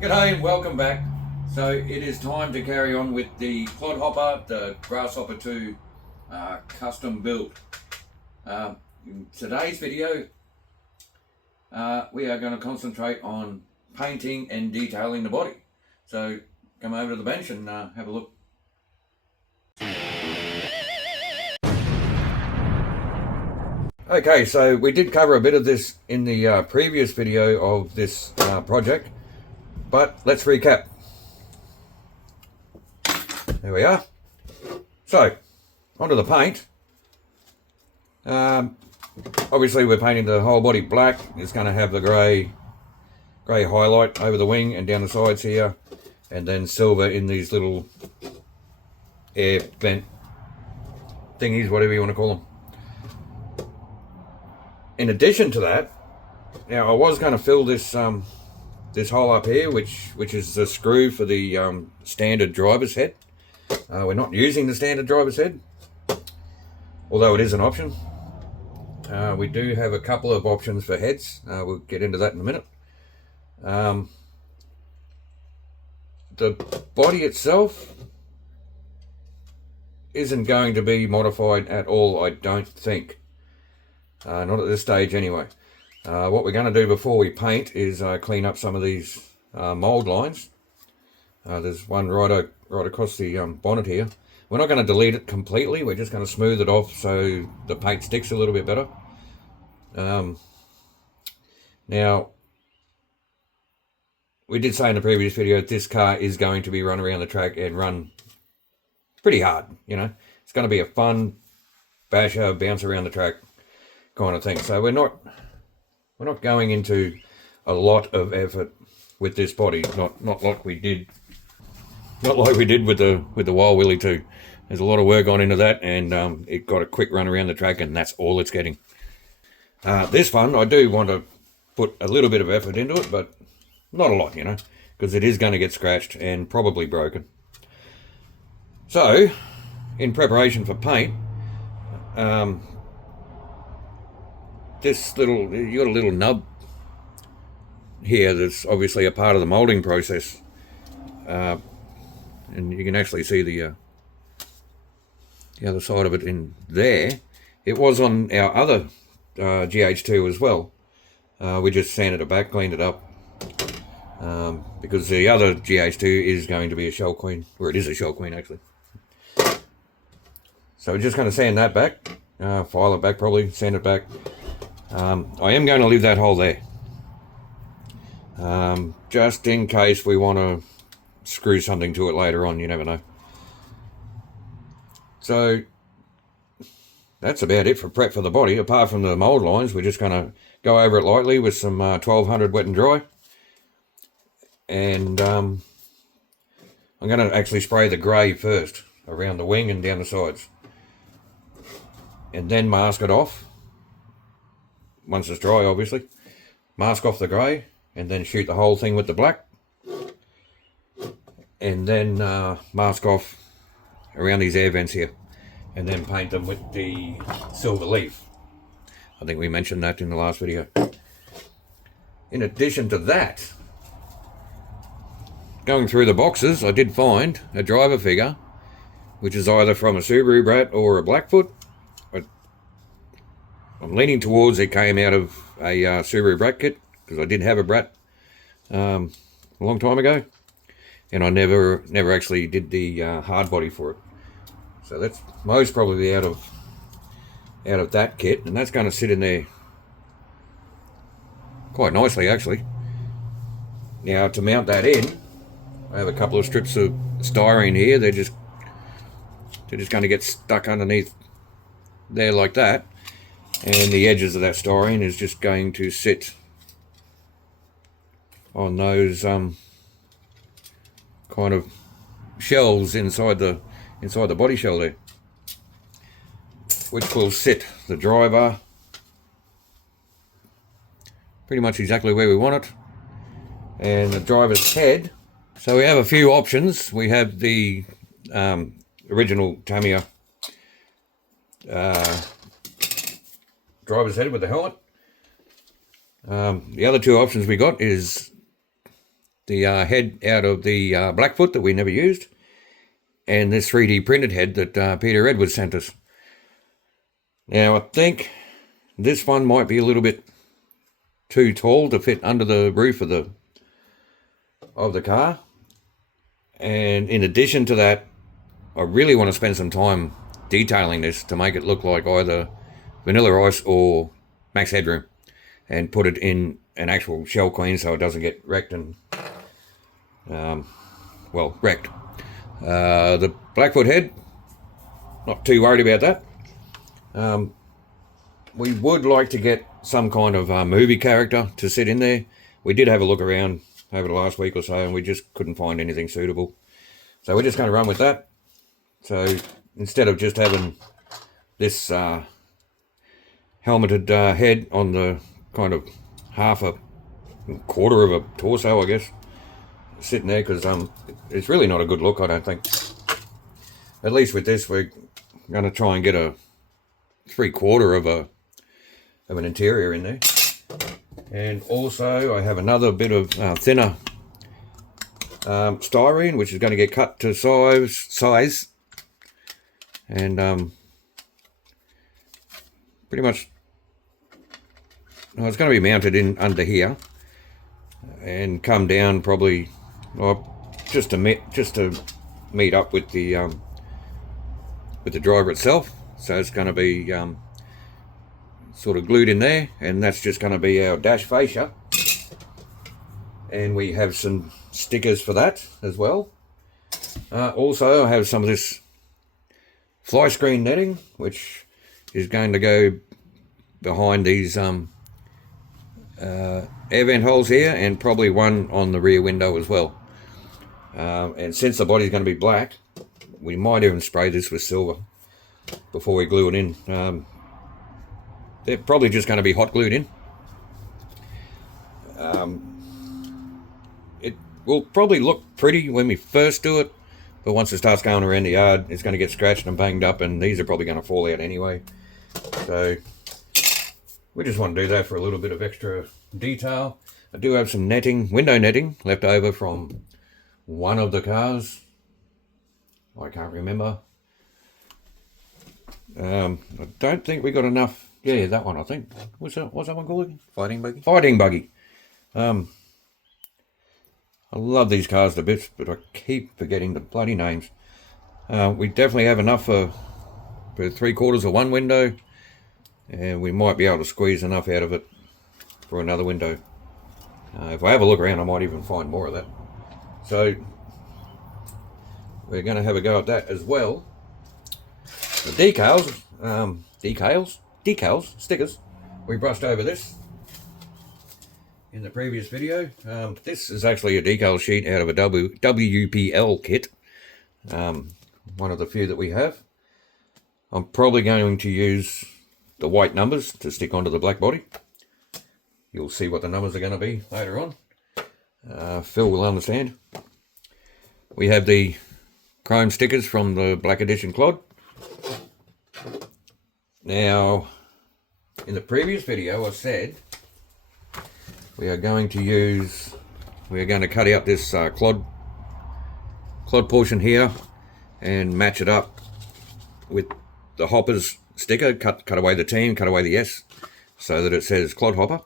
G'day and welcome back. So it is time to carry on with the Clodhopper, the Grasshopper 2 custom build. In today's video, we are going to concentrate on painting and detailing the body. So come over to the bench and have a look. Okay, so we did cover a bit of this in the previous video of this project. But let's recap. There we are. So, onto the paint. Obviously we're painting the whole body black. It's going to have the grey highlight over the wing and down the sides here. And then silver in these little air vent thingies, whatever you want to call them. In addition to that, now I was going to fill this this hole up here, which is the screw for the standard driver's head. We're not using the standard driver's head, although it is an option. We do have a couple of options for heads. We'll get into that in a minute. The body itself isn't going to be modified at all, I don't think. Not at this stage anyway. What we're going to do before we paint is clean up some of these mould lines. There's one right across the bonnet here. We're not going to delete it completely. We're just going to smooth it off so the paint sticks a little bit better. Now, we did say in the previous video this car is going to be run around the track and run pretty hard. You know, it's going to be a fun basher, bounce around the track kind of thing. So we're not going into a lot of effort with this body, not like we did with the Wild Willy 2. There's a lot of work gone into that, and it got a quick run around the track, and that's all it's getting. This one, I do want to put a little bit of effort into it, but not a lot, you know, because it is going to get scratched and probably broken. So, in preparation for paint, you got a little nub here that's obviously a part of the molding process, and you can actually see the other side of it in there. It was on our other GH2 as well. We just sanded it back, cleaned it up, because the other GH2 is going to be a shell queen, or it is a shell queen actually. So we're just going to sand that back, file it back probably, sand it back. I am going to leave that hole there, just in case we want to screw something to it later on. You never know. So that's about it for prep for the body. Apart from the mold lines, we're just going to go over it lightly with some 1200 wet and dry, and I'm going to actually spray the grey first around the wing and down the sides, and then mask it off. Once it's dry, obviously, mask off the grey, and then shoot the whole thing with the black, and then mask off around these air vents here, and then paint them with the silver leaf. I think we mentioned that in the last video. In addition to that, going through the boxes, I did find a driver figure, which is either from a Subaru Brat or a Blackfoot. I'm leaning towards it came out of a Subaru Brat kit, because I did have a Brat a long time ago, and I never actually did the hard body for it. So that's most probably out of that kit, and that's going to sit in there quite nicely actually. Now to mount that in, I have a couple of strips of styrene here. They're just going to get stuck underneath there like that. And the edges of that styrene is just going to sit on those kind of shells inside the body shell there, which will sit the driver pretty much exactly where we want it, and the driver's head. So we have a few options. We have the original Tamiya driver's head with the helmet. The other two options we got is the head out of the Blackfoot that we never used, and this 3D printed head that Peter Edwards sent us. Now I think this one might be a little bit too tall to fit under the roof of the car, and in addition to that, I really want to spend some time detailing this to make it look like either Vanilla Ice or Max Headroom, and put it in an actual shell queen so it doesn't get wrecked and wrecked. The Blackfoot head, not too worried about that. We would like to get some kind of movie character to sit in there. We did have a look around over the last week or so, and we just couldn't find anything suitable. So we're just going to run with that. So instead of just having this helmeted head on the kind of half a quarter of a torso, I guess, sitting there, because it's really not a good look, I don't think. At least with this, we're going to try and get a 3/4 of an interior in there. And also I have another bit of thinner styrene, which is going to get cut to size, and pretty much it's going to be mounted in under here and come down probably just to meet up with the driver itself. So it's going to be sort of glued in there, and that's just going to be our dash fascia, and we have some stickers for that as well. Also I have some of this fly screen netting, which is going to go behind these air vent holes here, and probably one on the rear window as well. And since the body's going to be black, we might even spray this with silver before we glue it in. They're probably just going to be hot glued in. It will probably look pretty when we first do it, but once it starts going around the yard, it's going to get scratched and banged up, and these are probably going to fall out anyway. So we just want to do that for a little bit of extra detail. I do have some netting, window netting, left over from one of the cars. I can't remember. I don't think we got enough. Yeah, that one, I think. What's that one called? Fighting buggy? Fighting buggy. I love these cars to bits, but I keep forgetting the bloody names. We definitely have enough for 3/4 of one window, and we might be able to squeeze enough out of it for another window. If I have a look around, I might even find more of that. So we're going to have a go at that as well. The decals, stickers, we brushed over this in the previous video. This is actually a decal sheet out of a WPL kit, one of the few that we have. I'm probably going to use the white numbers to stick onto the black body. You'll see what the numbers are going to be later on. Phil will understand. We have the chrome stickers from the Black Edition Clod. Now, in the previous video I said we are going to cut out this clod portion here and match it up with the Hoppers sticker, cut away the team, cut away the S, so that it says Clodhopper.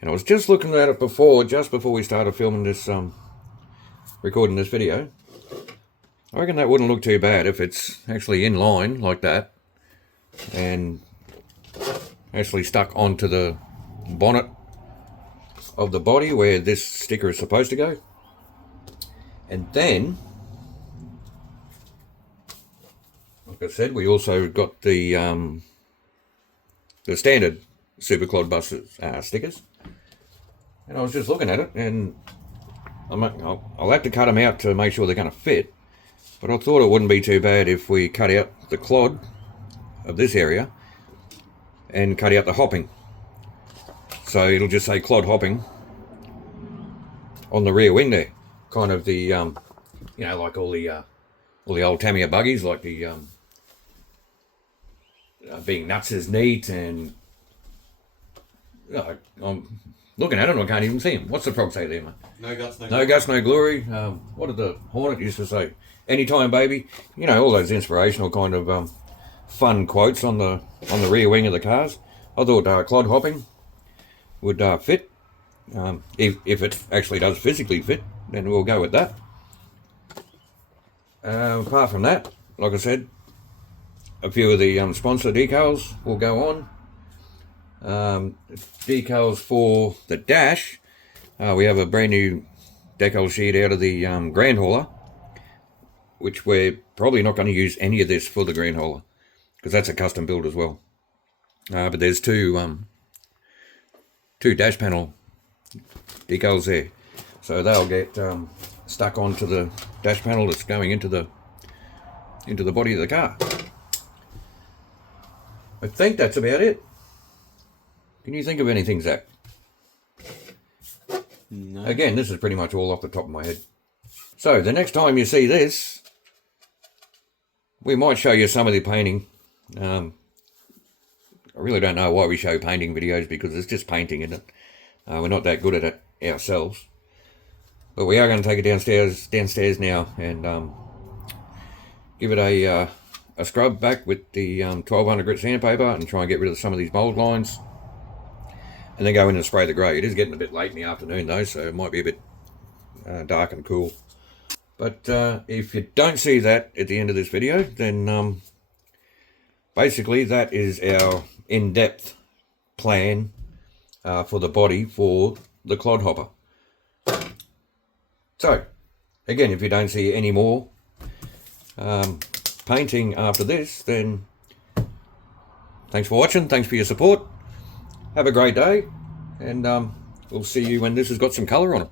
And I was just looking at it just before we started filming this, recording this video. I reckon that wouldn't look too bad if it's actually in line like that and actually stuck onto the bonnet of the body where this sticker is supposed to go. And then, like I said, we also got the standard Super Clod Bus stickers. And I was just looking at it, and I'll have to cut them out to make sure they're going to fit. But I thought it wouldn't be too bad if we cut out the clod of this area and cut out the hopping. So it'll just say Clod Hopping on the rear wing there. Kind of the, like all the old Tamiya buggies, like the being nuts is neat, and I'm Looking at it, I can't even see him. What's the frog say there, mate? No guts, no No glory. guts, no glory. What did the Hornet used to say? Anytime, baby. You know, all those inspirational kind of fun quotes on the rear wing of the cars. I thought clodhopping would fit. If it actually does physically fit, then we'll go with that. Apart from that, like I said, a few of the sponsor decals will go on. Decals for the dash. We have a brand new decal sheet out of the Grand Hauler, which we're probably not going to use any of this for the Grand Hauler, because that's a custom build as well. But there's two dash panel decals there, so they'll get stuck onto the dash panel that's going into the body of the car. I think that's about it. Can you think of anything, Zach? No. Again, this is pretty much all off the top of my head. So the next time you see this, we might show you some of the painting. I really don't know why we show painting videos, because it's just painting, isn't it? We're not that good at it ourselves. But we are going to take it downstairs now and give it a scrub back with the 1200 grit sandpaper and try and get rid of some of these mold lines. And then go in and spray the grey. It is getting a bit late in the afternoon though, so it might be a bit dark and cool. But if you don't see that at the end of this video, then basically that is our in-depth plan for the body for the Clodhopper. So, again, if you don't see any more painting after this, then thanks for watching, thanks for your support. Have a great day, and we'll see you when this has got some colour on it.